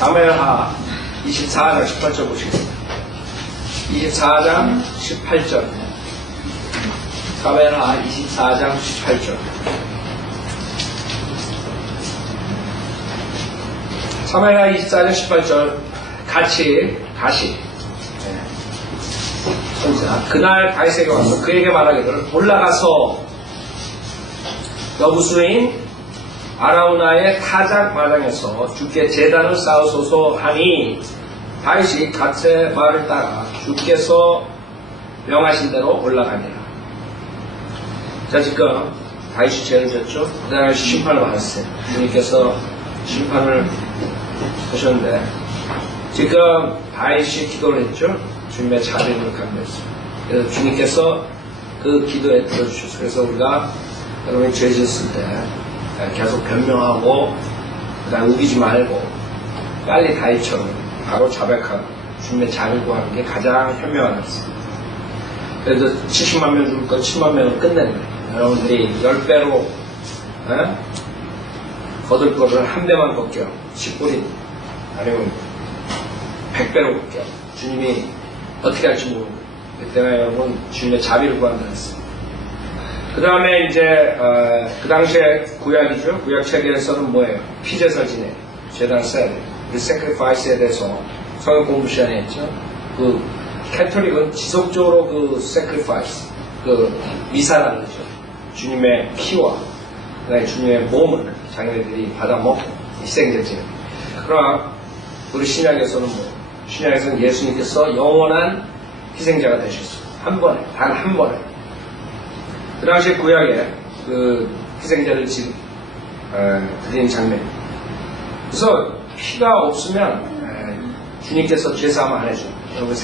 사무엘하 24장 18절 보시겠습니다. 24장 18절. 사무엘하 24장 18절. 사무엘하 24장 18절 같이 선지자 그날 다윗에게 와서 그에게 말하기를 올라가서 여부수인 아라우나의 타작 마당에서 주께 제단을 쌓으소서 하니 다윗이 갓의 말을 따라 주께서 명하신 대로 올라가니라. 자, 지금 다윗이 죄를 졌죠. 그 다음에 심판을 받았어요. 주님께서 심판을 하셨는데 지금 다윗이 기도를 했죠. 주님의 자비를 감사했어요. 그래서 주님께서 그 기도에 들어주셨어요. 그래서 우리가 여러분이 죄 지었을 때 계속 변명하고 그다음 우기지 말고 빨리 다윗처럼 바로 자백하고 주님의 자비를 구하는 게 가장 현명한 것입니다. 그래서 70만 명 죽을 거 7만 명을 끝내는 거예요. 여러분들이 10배로 거둘 거를 한 배만 걷겨 10불이 아니면 100배로 걷겨 주님이 어떻게 할지 모르고 그때가 여러분 주님의 자비를 구한다는 것입니다. 그 다음에 이제 그 당시에 구약이죠. 구약 체계에서는 뭐예요? 피제사 지내 제단 써야 돼요. 그 sacrifice에 대해서 성경 공부 시간에 했죠. 그 캐톨릭은 지속적으로 그 sacrifice 그 미사라는 거죠. 주님의 피와 그다음에 주님의 몸을 자기네들이 받아 먹고 희생제지는. 그러나 우리 신약에서는 뭐? 신약에서는 예수님께서 영원한 희생자가 되셨어요. 한 번에, 단 한 번에. 그 당시 구약에 그 희생자를 드리는 장면. 그래서 피가 없으면 주님께서 죄사함 안 해줘요. 여러분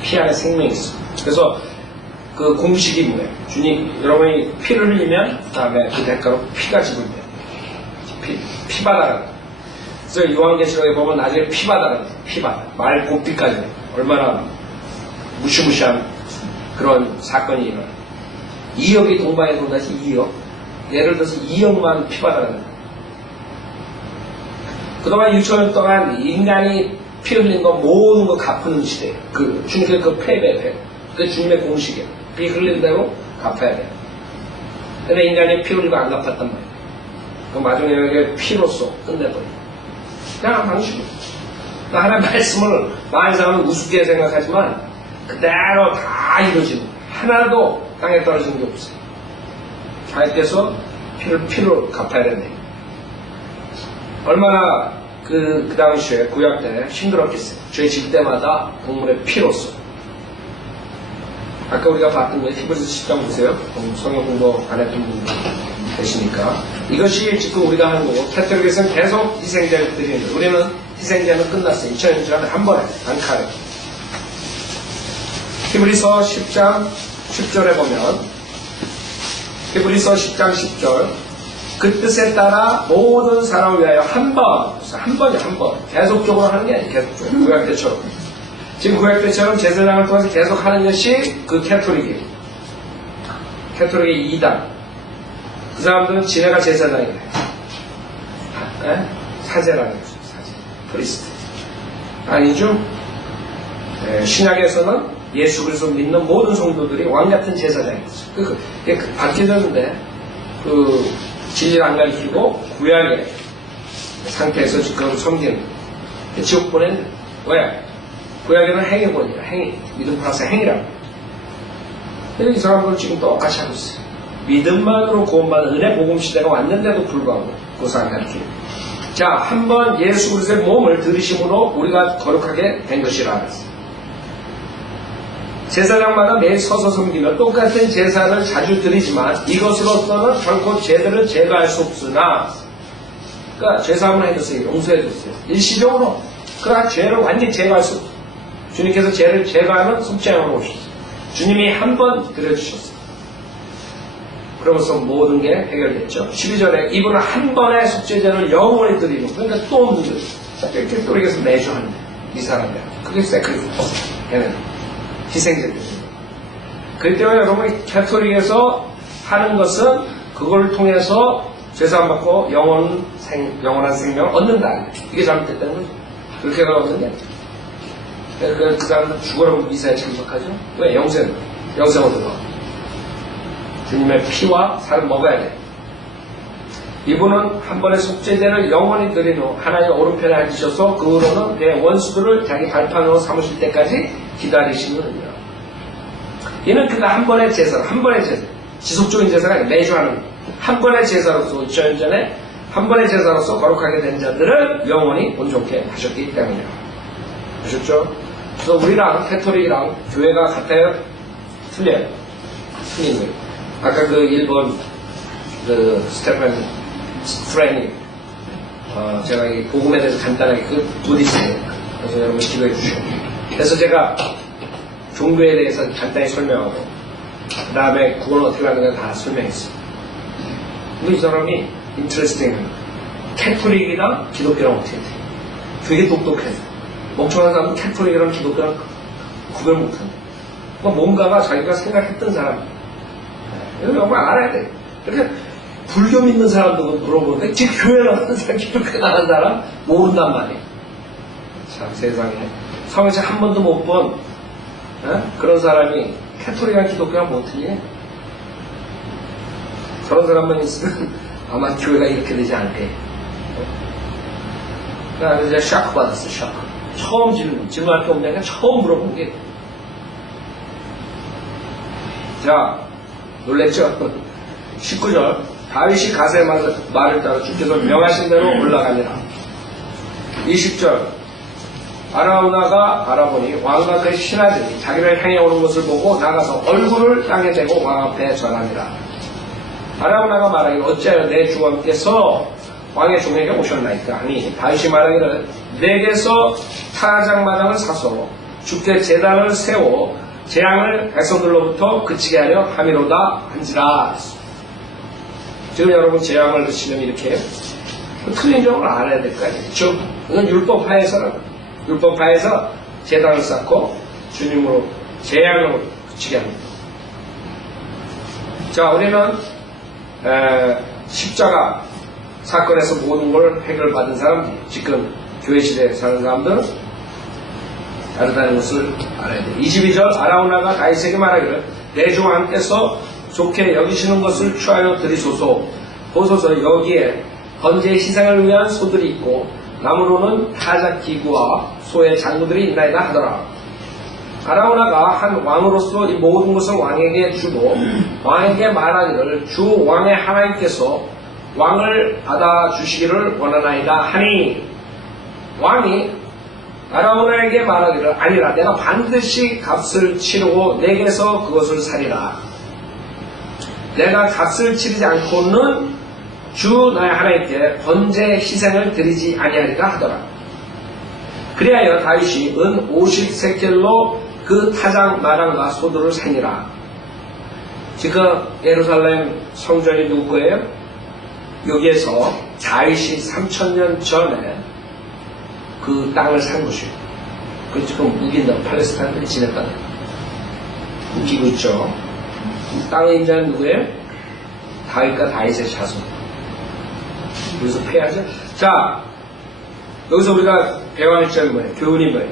피 안에 생명이 있어요. 그래서 그 공식이 뭐예요? 주님, 여러분이 피를 흘리면 그 다음에 그 대가로 피가 지불돼요. 피 받아라. 그래서 요한계시록에 보면 나중에 피 받아라. 피 받아. 말 곱비까지. 얼마나 무시무시한 그런 사건이 일어나요. 2억이 동방에 돈다시 2억. 예를 들어서 2억만 피 받아라. 그동안 6천년 동안 인간이 피 흘린 거 모든 거 갚는 시대예요. 그 주님께 그 패배. 그 주님의 공식이에요. 피 흘린 대로 갚아야 돼요. 근데 인간이 피 흘리고 안 갚았단 말이에요. 그 마지막에 피로써 끝내버려요. 그냥 방식이에요. 하나님의 말씀을 많은 사람은 우습게 생각하지만 그대로 다 이루어지는 하나도 땅에 떨어지는 게 없어요. 하나님께서 피로 갚아야 된다. 얼마나 그 당시에 구약 때 힘들었겠어요. 죄 질 때마다 동물의 피로써. 아까 우리가 봤던 거 히브리서 10장 보세요. 성경 공부 안 했던 분들 계시니까. 이것이 지금 우리가 하는 거고, 캐톨릭에서는 계속 희생자를 드리는 거예요. 우리는 희생자는 끝났어요. 2000년 전에 한 번에 단칼에. 히브리서 10장 10절에 보면 히브리서 10장 10절 그 뜻에 따라 모든 사람을 위하여 한 번이요, 한 번. 계속적으로 하는 게 아니에요. 계속적으로. 구약 때처럼. 지금 구약 때처럼 제사장을 통해서 계속 하는 것이 그 캐톨릭이에요. 캐톨릭의 2당. 그 사람들은 지네가 제사장이에요. 사제라는 거죠. 사제. 프리스트. 아니죠? 신약에서는 예수 그리스도 믿는 모든 성도들이 왕같은 제사장이었어요. 그게 바뀌어졌는데 그 진리를 안 가르치고 구약의 상태에서 지금 섬기는 지옥 보낸 왜? 구약에는 행위권이에요. 행위. 믿음 플러스 행위라고. 근데 이 사람들은 지금 똑같이 하고 있어요. 믿음만으로 구원받는 은혜 복음 시대가 왔는데도 불구하고 그것을 안 가르쳐요. 자, 한번 예수 그리스도의 몸을 들으심으로 우리가 거룩하게 된 것이라. 제사장마다 매일 서서 섬기며 똑같은 제사를 자주 드리지만 이것으로서는 결코 죄들을 제거할 수 없으나, 그러니까 죄사함을 해줬어요. 용서해줬어요. 일시적으로. 그러나 죄를 완전히 제거할 수 없어요. 주님께서 죄를 제거하는 속죄양으로 오셨어요. 주님이 한 번 드려주셨어요. 그러면서 모든 게 해결됐죠. 12절에 이분은 한 번의 속죄제를 영원히 드리는, 그러니까 또 없는 거예요. 캐톨릭에서 매주 하는 거예요. 이 사람들. 그게 세크리파이스. 걔는 희생제입니다. 그렇기 때문에 여러분이 캐톨릭에서 하는 것은 그걸 통해서 죄사함 받고 영원한 생명을 얻는다. 이게 잘못됐다는 거죠. 그렇게 나오는데 그 사람은 죽어라고 미사에 참석하죠. 왜? 영생으로 들어가. 주님의 피와 살을 먹어야 돼. 이분은 한 번의 속죄제를 영원히 드린 후 하나님 오른편에 앉으셔서 그 후로는 내 원수들을 자기 발판으로 삼으실 때까지 기다리시는군요. 이는 그가 한 번의 제사로, 지속적인 제사가 아니라 매주 하는 한 번의 제사로서 2000년 전에 한 번의 제사로서 거룩하게 된 자들을 영원히 온전케 하셨기 때문이에요. 아셨죠? 그래서 우리랑 캐토릭이랑 교회가 같아요? 틀려요. 틀린 거예요. 아까 그 일본 그 스테판 프레니 제가 이 복음에 대해서 간단하게 그 부디스예요. 그래서 여러분 기도해 주시고 그래서 제가 종교에 대해서 간단히 설명하고 그 다음에 구원을 어떻게 하는가 다 설명했어요. 근데 이 사람이 인트레스팅한 캐토릭이랑 기독교랑 어떻게 돼? 되게 똑똑해서 멍청한 사람은 캐토릭이랑 기독교랑 구별 못한다. 뭔가가 자기가 생각했던 사람 이거 정말 알아야 돼. 이렇게 불교 믿는 사람도 물어보는데 지금 교회 나가는 사람, 기독교 나가는 사람 모른단 말이에요. 참 세상에 성에서 한 번도 못 본 그런 사람이 캐토릭이랑 기독교랑 뭐 틀리네. 저런 사람만 있으면 아마 교회가 이렇게 되지 않게. 그래서 제가 샤크 받았어. 샤크. 처음 질문할 게 없냐니까 처음 물어본 게. 자, 놀랬죠? 19절 다윗이 가세의 말을 따라 주께서 명하신 대로 올라가니라. 20절 아라우나가 바라보니 왕과 그의 신하들이 자기를 향해 오는 것을 보고 나가서 얼굴을 땅에 대고 왕 앞에 전하니라. 아라우나가 말하기를 어찌하여 내 주왕께서 왕의 종에게 오셨나이까 하니 다윗이 말하기를 내게서 타작마당을 사서 주께 제단을 세워 재앙을 백성들로부터 그치게 하려 함이로다 한지라. 지금 여러분 재앙을 그치면 이렇게 틀린 점을 알아야 될 거 아니에요. 즉 이건 율법하에서 제단을 쌓고 주님으로 재앙으로 그치게 합니다. 자, 우리는 십자가 사건에서 모든 걸 해결받은 사람들, 지금 교회 시대에 사는 사람들은 다르다는 것을 알아야 돼요. 22절 아라우나가 다윗에게 말하기를 내 주 왕께서 좋게 여기시는 것을 취하여 드리소서. 보소서 여기에 번제 희생을 위한 소들이 있고 나무로는 타작기구와 소의 장구들이 있나이다 하더라. 아라우나가 한 왕으로서 이 모든 것을 왕에게 주고 왕에게 말하기를 주 왕의 하나님께서 왕을 받아주시기를 원하나이다 하니 왕이 아라우나에게 말하기를 아니라 내가 반드시 값을 치르고 내게서 그것을 사리라. 내가 값을 치르지 않고는 주 나의 하나님께 번제 희생을 드리지 아니하리라 하더라. 그리하여 다윗이 은 50세켈로 그 타작 마당과 소들을 사니라. 지금 예루살렘 성전이 누구 거예요? 여기에서 다윗이 3000년 전에 그 땅을 산 것이에요. 그 지금 우긴다 팔레스타인들이 지냈다는 웃기고 있죠. 땅의 인자는 누구예요? 다윗과 다윗의 자손. 여기서 패하죠. 자, 여기서 우리가 배워야 할 점이 뭐예요? 교훈이 뭐예요?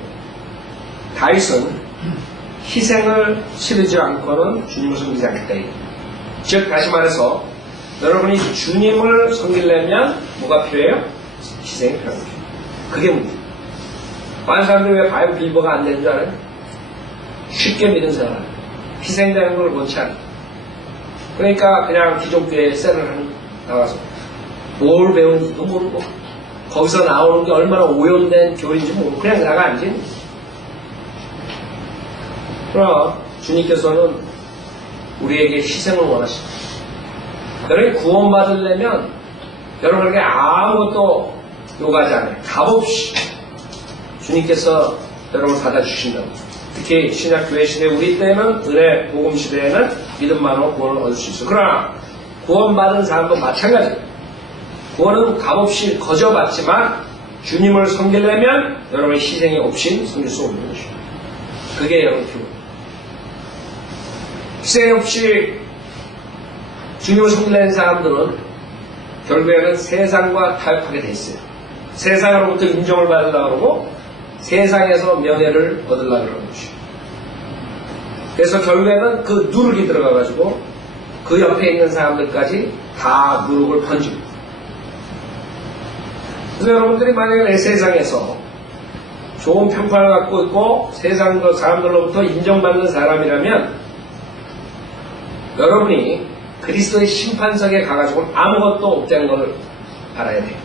다윗은 희생을 치르지 않고는 주님을 섬기지 않겠다. 즉 다시 말해서 여러분이 주님을 섬기려면 뭐가 필요해요? 희생이 필요한 거죠. 그게 문제. 많은 사람들이 왜 바이블 빌버가 안 되는 줄 알아요? 쉽게 믿는 사람, 희생되는 걸 원치 않아요. 그러니까 그냥 기존교회에 셀을 나가서 뭘 배우는지도 모르고 거기서 나오는 게 얼마나 오염된 교리인지 모르고 그냥 나가 앉은. 그러나 주님께서는 우리에게 희생을 원하십니다. 여러분이 구원받으려면 여러분에게 아무것도 요구하지 않아요. 값없이 주님께서 여러분을 받아주신다고. 특히 신약 교회 시대 우리 때는 은혜 복음 시대에는 믿음만으로 구원을 얻을 수 있어요. 그러나 구원받은 사람도 마찬가지예요. 구원은 값없이 거저받지만 주님을 섬기려면 여러분의 희생이 없이 섬길 수 없는 것입니다. 그게 여러분 교훈. 희생 없이 주님을 섬기려는 사람들은 결국에는 세상과 타협하게 돼 있어요. 세상으로부터 인정을 받으려고 그러고 세상에서 명예를 얻으려고 그러는 것이죠. 그래서 결국에는 그 누룩이 들어가가지고 그 옆에 있는 사람들까지 다 누룩을 번집니다. 그래서 여러분들이 만약에 내 세상에서 좋은 평판을 갖고 있고 세상 사람들로부터 인정받는 사람이라면 여러분이 그리스도의 심판석에 가가지고는 아무것도 없다는 것을 알아야 돼요.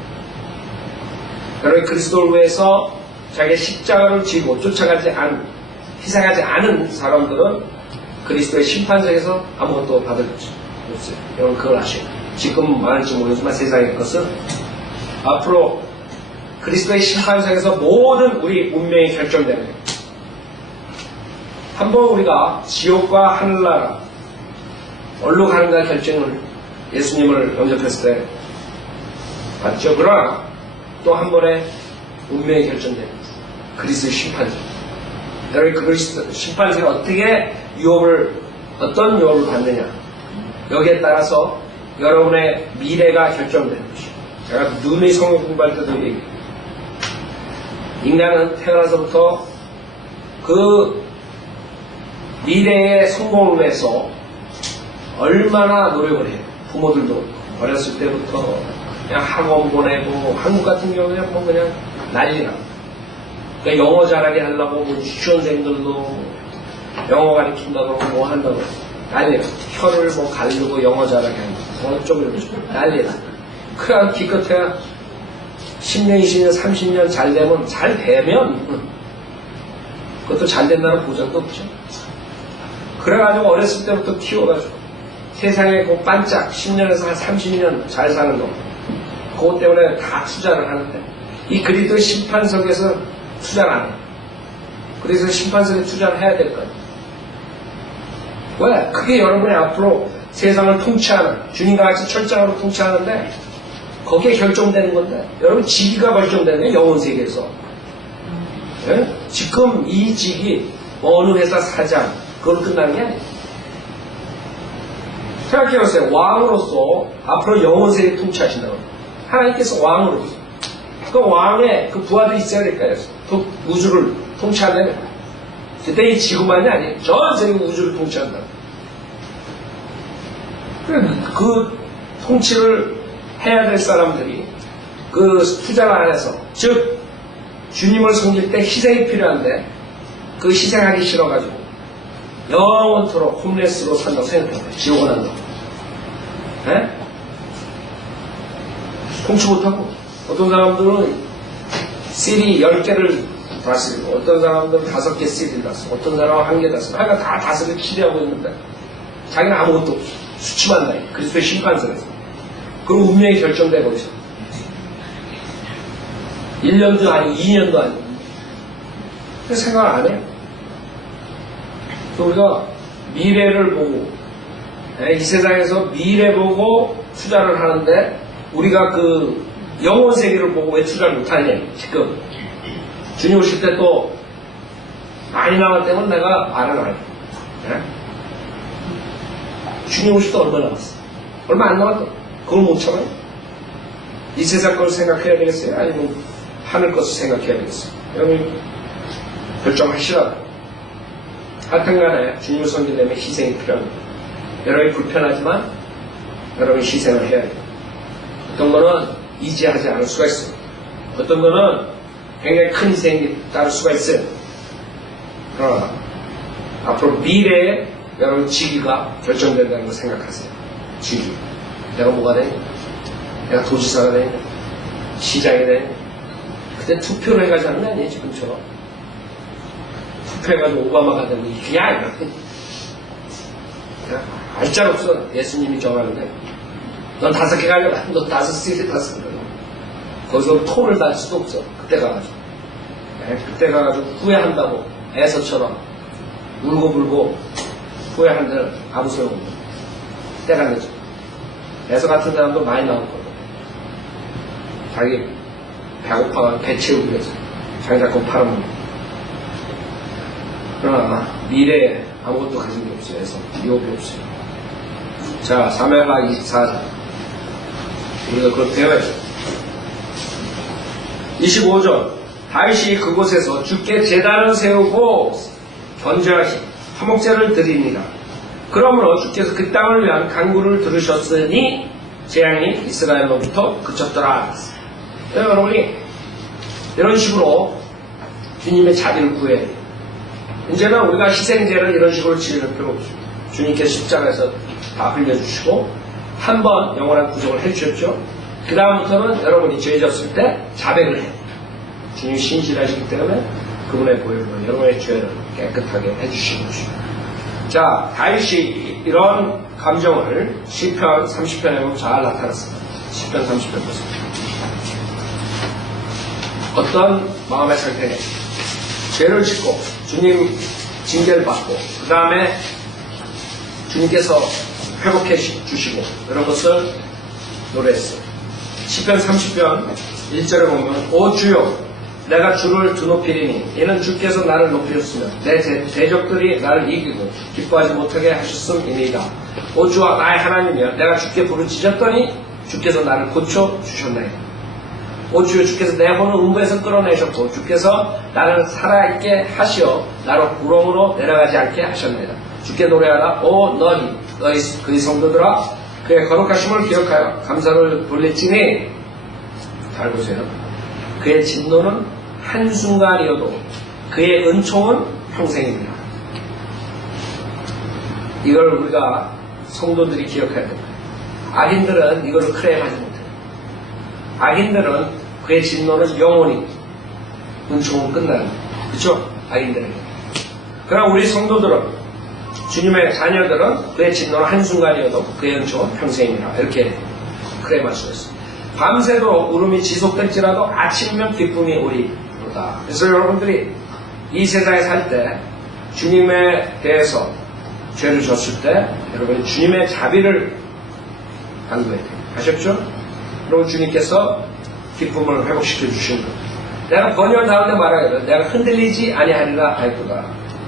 여러분이 그리스도를 위해서 자기의 십자가를 지고 쫓아가지 않은, 희생하지 않은 사람들은 그리스도의 심판석에서 아무것도 받을 수 없어요. 여러분 그걸 아셔야 돼요. 지금 많을지 모르지만 세상의 것은 앞으로 그리스도의 심판석에서 모든 우리 운명이 결정되는 거예요. 한번 우리가 지옥과 하늘나라 어디로 가는가 결정을 예수님을 영접했을 때 봤죠. 그러나 또 한 번에 운명이 결정됩니다. 그리스도의 심판석. 여러분 그리스도 심판석에 어떤 유업을 받느냐 여기에 따라서 여러분의 미래가 결정되는 것이죠. 제가 눈의 성경 공부할 때도 얘기해요. 인간은 태어나서부터 그 미래의 성공을 위해서 얼마나 노력을 해요. 부모들도 어렸을 때부터 그냥 학원 보내고 한국 같은 경우는 뭐 그냥 난리나. 그러니까 영어 잘하게 하려고 뭐 유치원생들도 영어 가르친다고 뭐 한다고 난리나. 혀를 뭐 가르고 영어 잘하게 한다고 어쩌고 저쩌고 난리나. 그냥 기껏해야 10년, 20년, 30년 잘 되면 그것도 잘 된다는 보장도 없죠. 그래가지고 어렸을 때부터 키워가지고 세상에 그 반짝 10년에서 한 30년 잘 사는 놈 그것 때문에 다 투자를 하는데 이 그리스도의 심판석에서 투자를 안 해요. 그래서 심판석에 투자를 해야 될 거예요. 왜? 그게 여러분의 앞으로 세상을 통치하는 주님과 같이 철저하게 통치하는데 거기에 결정되는 건데 여러분 직위가 결정되는 거예요. 영혼 세계에서. 네? 지금 이 직위 어느 회사 사장 그걸로 끝나는 게 아니에요. 생각해보세요. 왕으로서 앞으로 영혼 세계 통치하신다고. 하나님께서 왕으로서 그 왕의 그 부하들이 있어야 될까요? 그 우주를 통치한다면 그때 이 지구만이 아니에요. 전 세계 우주를 통치한다. 그 통치를 해야 될 사람들이 그 투자를 안 해서 즉 주님을 섬길 때 희생이 필요한데 그 희생하기 싫어가지고 영원토록 홈레스로 산다고 생각해요. 지옥을 한다고. 네? 통치 못하고 어떤 사람들은 CD 10개를 다스리고 어떤 사람들은 5개 CD를 다스리고 어떤 사람은 1개 다스리고 하여간 다 다스리고 치료하고 있는데 자기는 아무것도 없어. 수치만 나요. 그리스도의 심판석에서. 그럼 운명이 결정되고 있어. 1년도 아니고 2년도 아니고 그래서 생각을 안 해요. 우리가 미래를 보고 이 세상에서 미래 보고 투자를 하는데 우리가 그 영혼 세계를 보고 왜 투자를 못하냐 지금 주님 오실 때 또 많이 나왔기 때문에 내가 말을 안 해요. 네? 주님 오실 때 얼마 남았어? 얼마 안 남았다. 그걸 못 참아요? 이 세상 걸 생각해야 되겠어요? 아니면 하늘 것을 생각해야 되겠어요? 여러분 결정하시라. 하여튼 간에 주님을 섬기려면 희생이 필요합니다. 여러분이 불편하지만 여러분이 희생을 해야 돼요. 어떤 거는 이지하지 않을 수가 있어요. 어떤 거는 굉장히 큰 희생이 따를 수가 있어요. 그러나 앞으로 미래에 여러분 직위가 결정된다는 걸 생각하세요. 직위. 내가 뭐가 되냐? 내가 도지사가 되냐? 시장이 되냐? 그때 투표를 해가지고 하는 거 아니에요? 지금처럼. 투표해가지고 오바마가 되면 이게 아니야. 알짤 없어. 예수님이 정하는데. 넌 5개 가려라. 너 5개 탔을 거야. 거기서 토를 달 수도 없어. 그때 가가지고. 네? 그때 가가지고 후회한다고. 에서처럼. 울고불고 후회한다는 아무 소용없는. 때가 늦어. 에서 같은 사람도 많이 나왔거든. 자기 배고파가 배 채우기 위해서. 자기 자꾸 팔아먹는. 그러나 미래에 아무것도 가진 게 없어요. 에서. 유혹이 없어요. 자, 사무엘하 24장. 우리가 그걸 배워야죠. 25절. 다윗이 그곳에서 주께 제단을 세우고 번제하시 화목제를 드리니라. 그러므로 주께서 그 땅을 위한 간구를 들으셨으니 재앙이 이스라엘로부터 그쳤더라. 여러분이 이런 식으로 주님의 자비를 구해야 돼요. 이제는 우리가 희생제를 이런 식으로 지르는 필요 없습니다. 주님께서 십자가에서 다 흘려주시고 한 번 영원한 구속을 해주셨죠. 그 다음부터는 여러분이 죄졌을 때 자백을 해요. 주님이 신실하시기 때문에 그분의 보혈로 여러분의 죄를 깨끗하게 해주시는 것입니다. 자, 다윗이 이런 감정을 시편 30편에 보면 잘 나타났습니다. 시편 30편 보세요. 어떤 마음의 상태냐. 죄를 짓고 주님 징계를 받고 그 다음에 주님께서 회복해 주시고 이런 것을 노래했어요. 시편 30편 1절에 보면 오 주여 내가 주를 드높이리니 이는 주께서 나를 높이셨으며 내 대적들이 나를 이기고 기뻐하지 못하게 하셨음이니이다. 오 주와 나의 하나님이여 내가 주께 부르짖었더니 주께서 나를 고쳐주셨나이다. 오 주여 주께서 내 혼을 음부에서 끌어내셨고 주께서 나를 살아있게 하시어 나로 구렁으로 내려가지 않게 하셨나이다. 주께 노래하라 오 너희 그의 성도들아 그의 거룩하심을 기억하여 감사를 돌릴지니 잘 보세요. 그의 진노는 한순간이어도 그의 은총은 평생입니다. 이걸 우리가 성도들이 기억해야 됩니다. 악인들은 이거를 클레임하지 못해요. 악인들은 그의 진노는 영원히 은총은 끝나요. 그렇죠? 악인들에게. 그러나 우리 성도들은 주님의 자녀들은 그의 진노는 한순간이어도 그의 은총은 평생이라 이렇게 클레임할 수 있습니다. 밤새도록 울음이 지속될지라도 아침이면 기쁨이 오리로다. 그래서 여러분들이 이 세상에 살 때 주님에 대해서 죄를 졌을 때 여러분이 주님의 자비를 간구해야 돼요. 아셨죠? 그리고 주님께서 기쁨을 회복시켜 주시는 겁니다. 내가 번역 가운데 말하기를 내가 흔들리지 아니하리라 하였도다.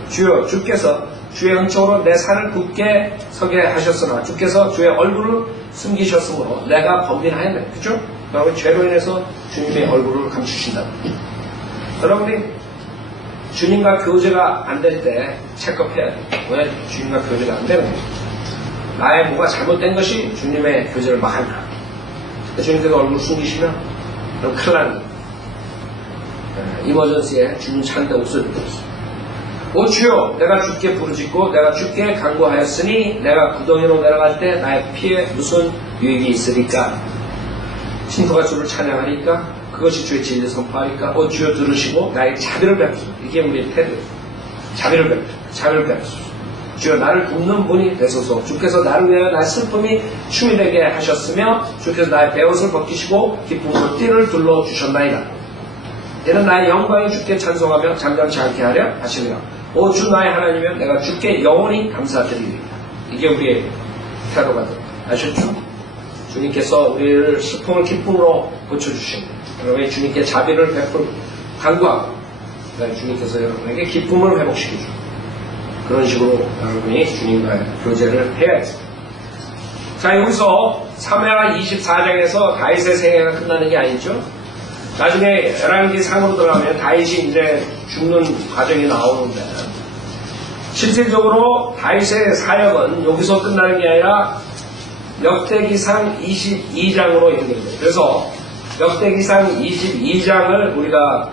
주여 주께서 주의 은총으로 내 산을 굳게 서게 하셨으나 주께서 주의 얼굴을 숨기셨으므로 내가 범민하였네. 그죠? 여러분 죄로 인해서 주님의 얼굴을 감추신다. 여러분이 주님과 교제가 안 될 때 체크해야 돼요. 왜 주님과 교제가 안 되는 거예요? 나의 뭐가 잘못된 것이 주님의 교제를 막한다. 주님께서 얼굴을 숨기시면 그럼 큰일 나는 거예요. 이머전시에 주님 찾는데 없어질 게 없어요. 오 주여 내가 주께 부르짖고 내가 주께 간구하였으니 내가 구덩이로 내려갈 때 나의 피에 무슨 유익이 있으리까? 신토가 주를 찬양하니까 그것이 주의 진리 선포하니까 오 주여 들으시고 나의 자비를 베푸소서. 이게 우리의 태도예요. 자비를 베푸소서. 주여 나를 돕는 분이 되소서. 주께서 나를 위하여 나의 슬픔이 춤이 되게 하셨으며 주께서 나의 베옷을 벗기시고 기쁨으로 띠를 둘러주셨나이다. 이는 나의 영광이 주께 찬송하며 잠잠치 않게 하려 하시리라. 오 주 나의 하나님이여 내가 주께 영원히 감사드리리라. 이게 우리의 태도가 됩니다. 아셨죠? 주님께서 우리를 슬픔을 기쁨으로 고쳐주신 여러분이 주님께 자비를 베풀고 간구하고 주님께서 여러분에게 기쁨을 회복시켜주고 그런 식으로 여러분이 주님과의 교제를 해야지. 자 여기서 사무엘하 24장에서 다윗의 생애가 끝나는 게 아니죠. 나중에 열왕기상으로 들어가면 다윗이 이제 죽는 과정이 나오는데 실질적으로 다윗의 사역은 여기서 끝나는 게 아니라 역대기상 22장으로 연결돼요. 그래서 역대기상 22장을 우리가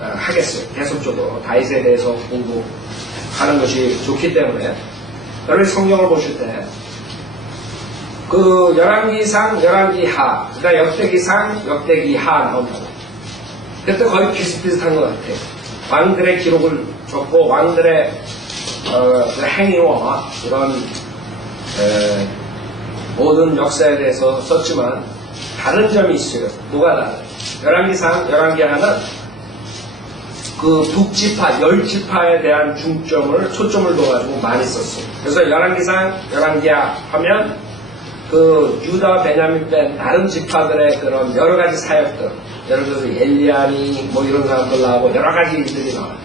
하겠어요. 계속적으로 다윗에 대해서 공부하는 것이 좋기 때문에 여러분이 성경을 보실 때 그 열왕기상, 열왕기하, 그러니까 역대기상, 역대기하 나온다고. 그때 거의 비슷비슷한 것 같아요. 왕들의 기록을 적고 왕들의 그 행위와 이런 모든 역사에 대해서 썼지만 다른 점이 있어요. 뭐가 다르요? 열왕기상, 열왕기하는 그 북지파, 열지파에 대한 초점을 둬가지고 많이 썼어요. 그래서 열왕기상, 열왕기하 하면 그 유다, 베냐민 뺀 다른 지파들의 그런 여러 가지 사역들, 예를 들어서 엘리야니 뭐 이런 사람들 나오고 여러 가지 일들이 나와요.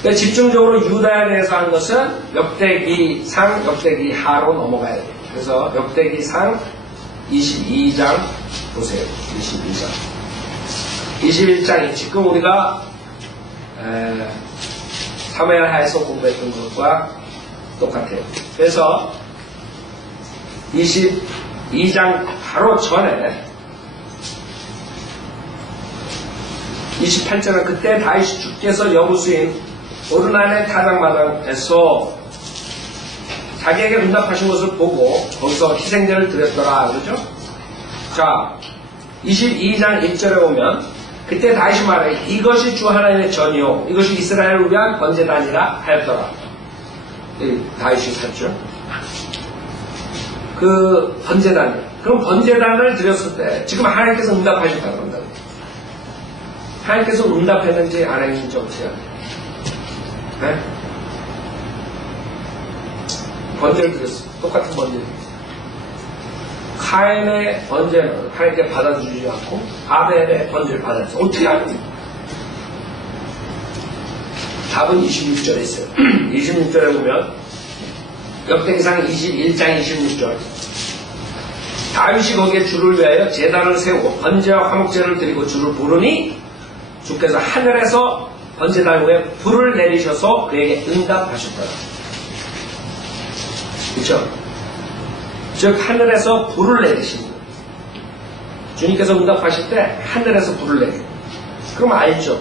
그러니까 집중적으로 유다에 대해서 한 것은 역대기상, 역대기하로 넘어가야 돼요. 그래서 역대기상 22장 보세요. 22장. 21장이 지금 우리가 사무엘 하에서 공부했던 것과 똑같아요. 그래서 22장 바로 전에 28절은 그때 다윗이 주께서 여부수인 오르난의 타작마당에서 자기에게 응답하신 것을 보고 거기서 희생제를 드렸더라 그러죠. 자 22장 1절에 보면 그때 다윗이 말해 이것이 주 하나님의 전이요 이것이 이스라엘을 위한 번제단이라 하였더라. 다윗이 샀죠. 그 번제단 그럼 번제단을 드렸을 때 지금 하나님께서 응답하셨다고 합니다. 하나님께서 응답했는지 안 했는지 어떻게 해야 돼요? 네? 번제를 드렸어요. 똑같은 번제를. 카인의 번제는 하나님께 받아주지 않고 아벨의 번제를 받았어요. 어떻게 하는 거예요? 답은 26절에 있어요. 26절에 보면 역대기상 21장 26절 다윗이 거기에 주를 위하여 제단을 세우고 번제와 화목제를 드리고 주를 부르니 주께서 하늘에서 번제단 위에 불을 내리셔서 그에게 응답하셨더라. 그렇죠? 즉 하늘에서 불을 내리십니다. 주님께서 응답하실 때 하늘에서 불을 내려요. 그럼 알죠.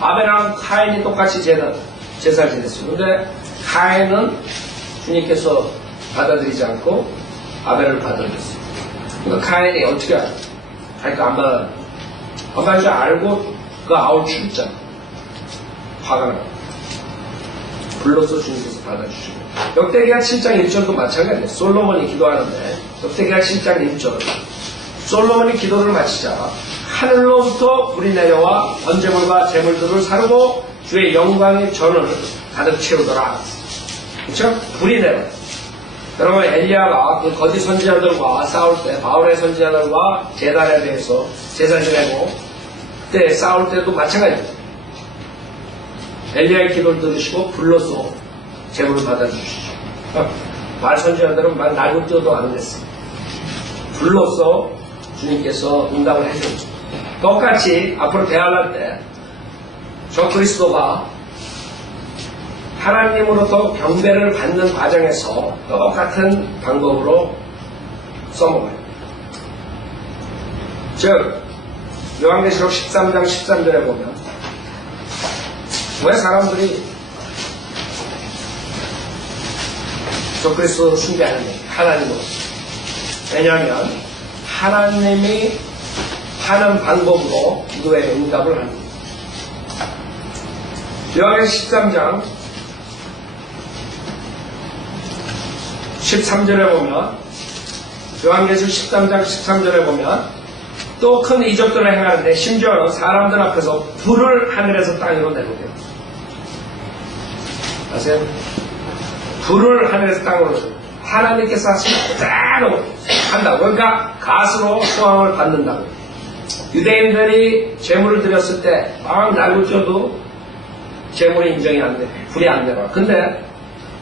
아벨이랑 카인이 똑같이 제사를 지냈어요. 근데 카인은 주님께서 받아들이지 않고 아벨을 받아들였어요. 그러니까 카인이 어떻게 할까 안 받을 줄 알고 그 아울 출장 화가 나요. 불러서 주님께서 받아주시고 역대기하 7장 1절도 마찬가지예요. 솔로몬이 기도하는데 역대기하 7장 1절 솔로몬이 기도를 마치자 하늘로부터 불이 내려와 번제물과 제물들을 사르고 주의 영광의 전을 가득 채우더라. 그렇죠? 불이 내려. 여러분 엘리야가 그 거짓 선지자들과 싸울 때 바울의 선지자들과 제단에 대해서 제사 지내고 그때 싸울 때도 마찬가지입니다. 엘리야의 기도를 들으시고 불러서 제물을 받아주시죠. 말 선지자들은 말 날국도도 안 됐어요. 불러서 주님께서 응답을 해줍니다. 똑같이 앞으로 대화할 때 저 그리스도가 하나님으로부터 경배를 받는 과정에서 똑같은 방법으로 써먹어요. 즉 요한계시록 13장 13절에 보면 왜 사람들이 저 그리스도를 숭배하는데 하나님으로 왜냐하면 하나님이 하는 방법으로 기도의 응답을 합니다. 요한계시록 13장 13절에 보면 요한계시록 13장 13절에 보면 또 큰 이적들을 행하는데 심지어는 사람들 앞에서 불을 하늘에서 땅으로 내려오대요. 아세요? 불을 하늘에서 땅으로 내려오대요. 하나님께서 하시는 그대로 한다고. 그러니까 가스로 소망을 받는다고. 유대인들이 제물을 드렸을 때 막 날고쪄도 제물이 인정이 안 돼. 불이 안 되나. 근데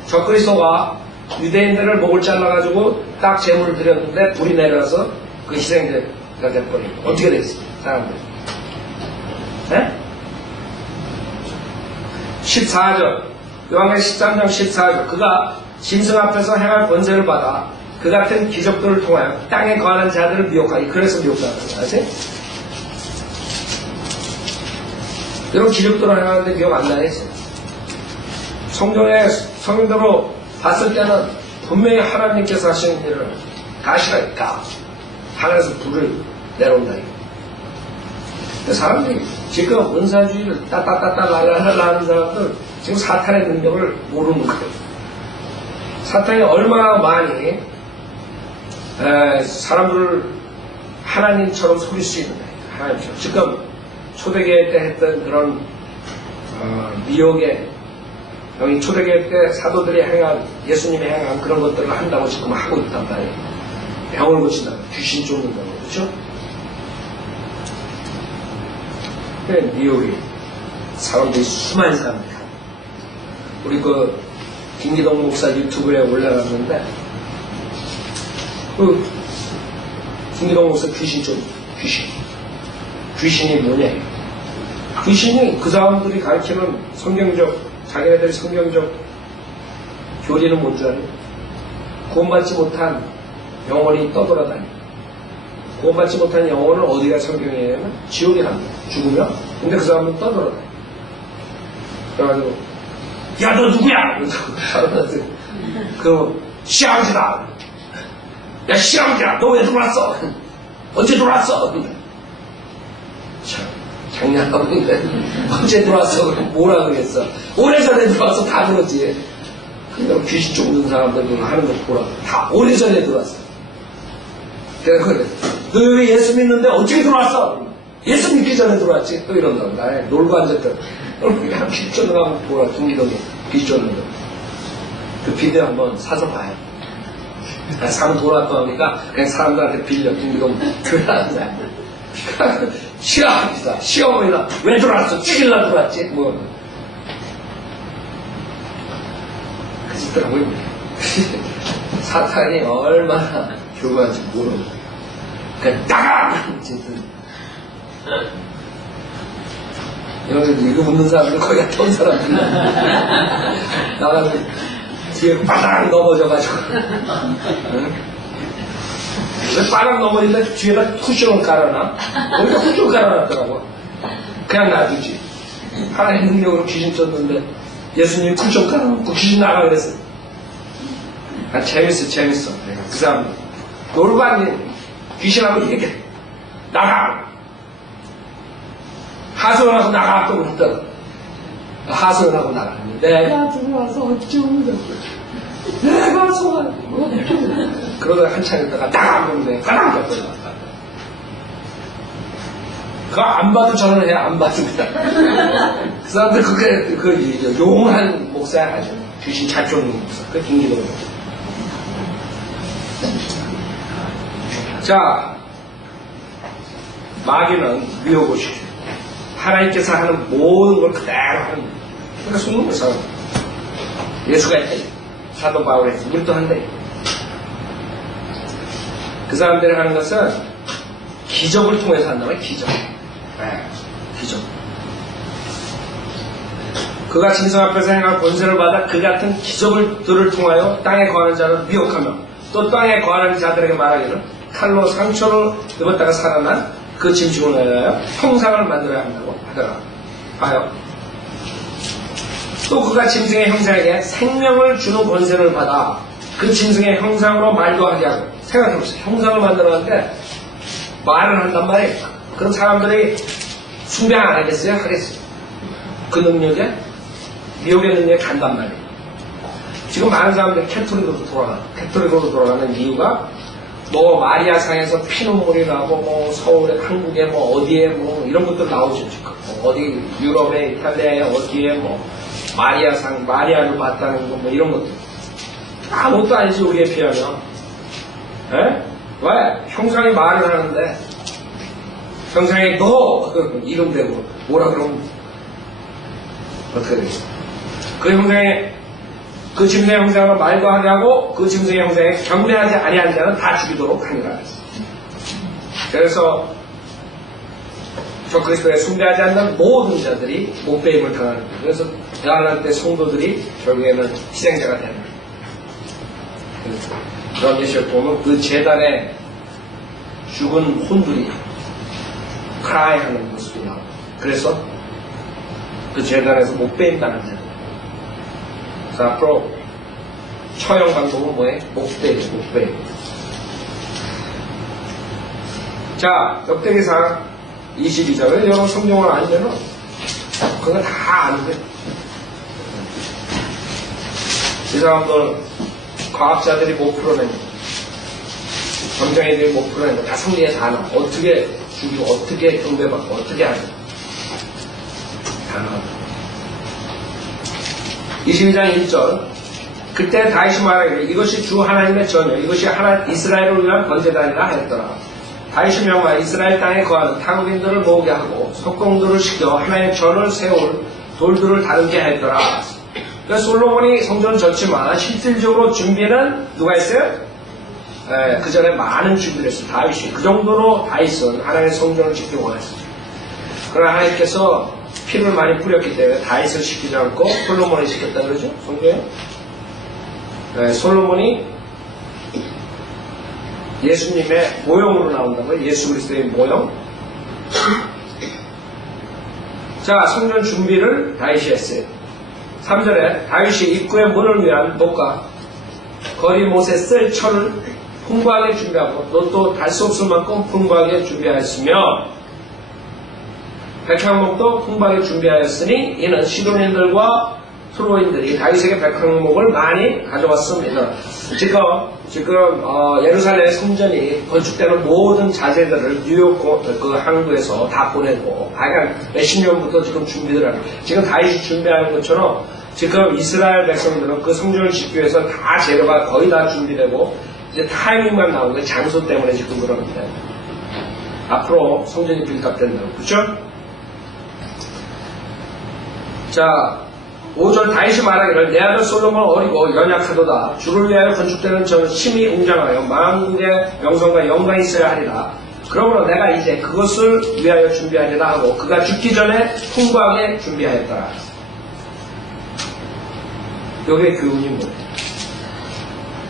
저 그리스도가 유대인들을 목을 잘라가지고 딱 제물을 드렸는데 불이 내려서 그 희생제가 돼버리고 어떻게 됐어요? 사람들. 네? 14절 요한계시록 13장 14절 그가 짐승 앞에서 행할 권세를 받아 그 같은 기적들을 통하여 땅에 거하는 자들을 미혹하기. 그래서 미혹하는 거예요. 아세요? 이런 기적들을 행하는데 미혹 안 나겠어요. 성경대로 봤을 때는 분명히 하나님께서 하시는 일을 가시가 있다. 하늘에서 불을 내려온다. 근데 사람들이 지금 은사주의를 따따따따 하는 사람들 지금 사탄의 능력을 모르는 거예요. 사탄이 얼마나 많이 사람들을 하나님처럼 속일 수 있는 거예요. 하나님처럼. 지금 초대교회 때 했던 그런 미혹의 여기 초대교회 때 사도들이 행한 예수님이 행한 그런 것들을 한다고 지금 하고 있단 말이에요. 병을 고친다고 귀신 쫓는다고 그렇죠? 미혹이 사람들이 수많은 사람들이 우리 그 김기동 목사 유튜브에 올라갔는데 그 김기동 목사 귀신 쫓는다. 귀신이 뭐냐 귀신이 그 사람들이 가르치는 성경적, 자기네들이 성경적 교리는 뭔 줄 알아요? 구원받지 못한 영혼이 떠돌아다니고, 구원받지 못한 영혼은 어디가 성경이냐면 지옥에 갑니다. 죽으면. 근데 그 사람은 떠돌아다니고. 그래가지고 야 너 누구야? 사람한테 그 시아버지다. 야 시아버지야 너 왜 들어왔어? 언제 들어왔어? 참 장난하고 있는데 언제 들어왔어? 그럼 뭐라 그랬어? 오래전에 들어왔어. 다 그러지. 근데 귀신 쫓는 사람들 하는 거 보라. 다 오래전에 들어왔어. 내가 그래. 너 왜 예수 믿는데 어떻게 들어왔어? 예수 믿기 전에 들어왔지. 또 이런다고. 나에 놀고 앉았다. 그냥 귀 쫓는 거 한번 보라. 둥기둥이 귀 쫓는 거. 그 비디오 한번 사서 봐요. 사람 돌아왔다 하니까 그냥 사람들한테 빌려 둥기둥 들어왔다. 시어머니다. 시어머니다. 왜 들어왔어? 죽일라 들어왔지? 뭐. 그러더라고요. 사탄이 얼마나 교묘한지 모르고. 그냥 나가! 진짜. 이거 묻는 사람들 거의 다 돈 사람들. 나가서 뒤에 바닥 넘어져가지고. 응? 왜 바닥 넘어지는데 뒤에다 쿠션을 깔아놔? 거기다 쿠션 깔아놨더라고. 그냥 놔두지. 하나의 능력으로 귀신 쫓는데 예수님이 쿠션 깔아놓고 귀신 나가 그랬어. 아, 재밌어. 내가 그 사람 놀고 앉는 귀신하고 얘기해. 나가! 하소연하고 나가! 또 그랬다가 하소연하고 나가는데 내가 들어와서 어쩌고 내가 소환 그러다가 한참 있다가 나가! 그러는데 가랑 겼더니 그거 안 봐도 저는 해. 안 봐도 그냥 그 사람들 그게 용한 목사야 아주 귀신 잘 쫓는 목사. 그 김기동. 자, 마귀는 미워보시죠. 하나님께서 하는 모든 걸 그대로 하는 거예요. 그러니까 숨는 거 사람. 예수가 했대. 사도 바울이 했어. 우리도 한대. 그 사람들이 하는 것은 기적을 통해서 한다면 기적. 네, 기적. 그가 짐승 앞에서 행한 권세를 받아 그 같은 기적들을 통하여 땅에 거하는 자를 미혹하며 또 땅에 거하는 자들에게 말하기를 칼로 상처를 입었다가 살아난 그 짐승을 위하여 형상을 만들어야 한다고 하더라. 봐요. 또 그가 짐승의 형상에게 생명을 주는 권세를 받아 그 짐승의 형상으로 말도 하게 하고. 생각해보세요. 형상을 만들었는데 말을 한단 말이에요. 그럼 사람들이 숭배 안 하겠어요? 하겠어요. 그 능력에 미혹의 능력에 간단 말이에요. 지금 많은 사람들이 캐톨릭으로 돌아가는 이유가 뭐 마리아상에서 피눈물이 나고 뭐 서울에 한국에 뭐 어디에 뭐 이런 것들 나오죠. 지금 뭐 어디 유럽에 이탈리아에 어디에 뭐 마리아를 봤다는 거 뭐 이런 것들 아무것도 아니지 우리에 비하면. 에? 왜? 형상이 말을 하는데 형상이 너 이름 대고 뭐라 그러면 어떻게 되겠어? 그 형상에 그 짐승의 형상으로 말도 하게 하고 그 짐승의 형상에 경배하지 아니한 자는 다 죽이도록 하니라. 그래서 저 그리스도에 숭배하지 않는 모든 자들이 못배임을 당하는 거예요. 그래서 대환란 때 성도들이 결국에는 희생자가 되는 거예요. 그런 예시를 보면 그 재단에 죽은 혼들이 크라이하는 모습이 나와요. 그래서 그 재단에서 못배임 당한 자들. 자, 앞으로 처형 방법은 뭐예요? 목배임. 자, 역대기상 22절에 여러분 성경을 알면은 그거 다 아는데 이 사람들 과학자들이 못 풀어낸 거, 점쟁이들이 못 풀어낸 거 다 성경에 다 나와. 어떻게 죽이고 어떻게 경배받고 어떻게 하는 다 나와. 22장 1절 그때 다윗이 말하기를 이것이 주 하나님의 전혀 이것이 이스라엘을 위한 번제단이라 하였더라. 다윗이 명하여 이스라엘 땅에 거하는 타국인들을 모으게 하고 석공들을 시켜 하나의 전을 세울 돌들을 다듬게 하였더라. 그래서 솔로몬이 성전을 졌지만 실질적으로 준비는 누가 했어요? 그 전에 많은 준비를 했어요. 다윗이. 그 정도로 다윗은 하나님의 성전을 짓기 원했어요. 그러나 하나님께서 피를 많이 뿌렸기 때문에 다윗을 시키지 않고 솔로몬을 시켰다 그러죠? 성경에? 네, 솔로몬이 예수님의 모형으로 나온다고요? 예수 그리스도의 모형? 자, 성전 준비를 다윗이 했어요. 3절에 다윗이 입구의 문을 위한 목과 거리 못에 쓸 철을 풍부하게 준비하고 또 달 수 없을 만큼 풍부하게 준비하였으며 백향목도 풍부하게 준비하였으니 이는 시돈인들과 트로인들이 다윗에게 백향목을 많이 가져왔습니다. 지금 예루살렘 성전이 건축되는 모든 자재들을 뉴욕 그 항구에서 다 보내고 하여간 몇십 년부터 지금 준비를 하는 지금 다윗이 준비하는 것처럼 지금 이스라엘 백성들은 그 성전을 짓기 위해서 다 재료가 거의 다 준비되고 이제 타이밍만 나오는 게 장소 때문에 지금 그러는데 앞으로 성전이 빌드업된다고 그렇죠? 자 5절 다윗이 말하기를 내 아들 솔로몬 어리고 연약하도다 주를 위하여 건축되는 저는 심히 웅장하여 만국의 명성과 영광이 있어야 하리라. 그러므로 내가 이제 그것을 위하여 준비하리라 하고 그가 죽기 전에 풍부하게 준비하였더라. 여기에 교훈이 뭐예요?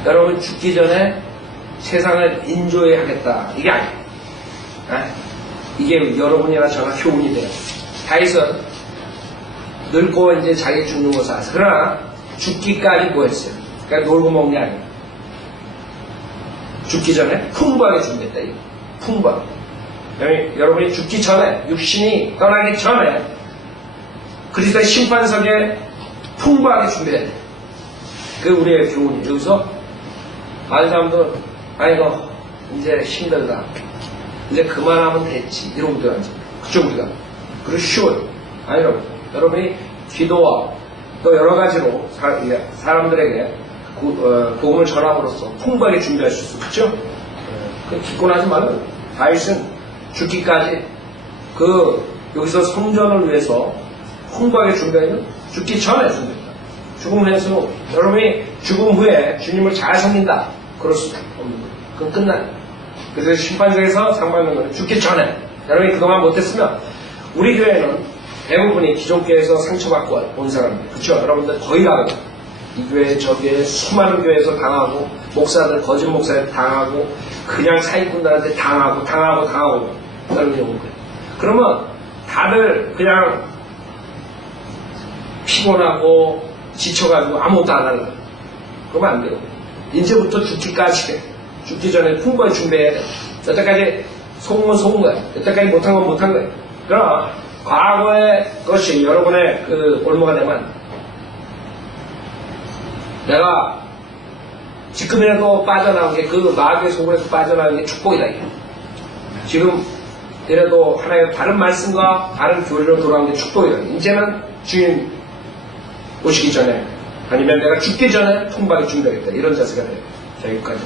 여러분 죽기 전에 세상을 인조해야 하겠다 이게 아니에요. 이게 여러분이나 저나 교훈이 돼요. 다윗은 늙고 이제 자기 죽는 것을 알았어. 그러나 죽기까지 뭐 했어요? 그러니까 놀고 먹는 게 아니에요. 죽기 전에 풍부하게 준비했다. 이거. 풍부하게. 여러분이 죽기 전에 육신이 떠나기 전에 그리스도의 심판석에 풍부하게 준비해야 돼. 그게 우리의 교훈이에요. 여기서 많은 사람들 아이고 이제 힘들다. 이제 그만하면 됐지. 이러고 들어가지. 그쪽 우리가. 그리고 쉬워요. 아니 여러분이 기도와 또 여러 가지로 사람들에게 복음을 전함으로써 풍부하게 준비할 수 있어. 그렇죠? 기권하지 말고 다윗은 죽기까지 여기서 성전을 위해서 풍부하게 준비하면 죽기 전에 준비했다. 죽음 해서 여러분이 죽음 후에 주님을 잘 섬긴다. 그럴 수 없는 거예요. 그건 끝나요. 그래서 심판석에서 상 받는 거는 죽기 전에 여러분이 그동안 못했으면 우리 교회는 대부분이 기존 교회에서 상처받고 온 사람들, 그렇죠? 여러분들 거의 다 이 교회, 저 교회, 수많은 교회에서 당하고 목사들, 거짓 목사들 당하고 그냥 사기꾼들한테 당하고 그런 경우 거예요. 그러면 다들 그냥 피곤하고 지쳐가지고 아무것도 안 하는 거예요. 그러면 안 돼요. 이제부터 죽기 전에 풍부하게 준비해야 돼. 여태까지 속은 건 속은 거야. 여태까지 못한 건 못한 거야. 그러나 과거의 것이 여러분의 올무가 되면 내가 지금이라도 빠져나온 게 그 마귀의 속으로서 빠져나온 게 축복이다. 이게. 지금 이래도 하나의 다른 말씀과 다른 교리로 돌아온 게 축복이다. 이제는 주님 오시기 전에 아니면 내가 죽기 전에 풍부하게 준비하겠다. 이런 자세가 돼요. 자, 여기까지.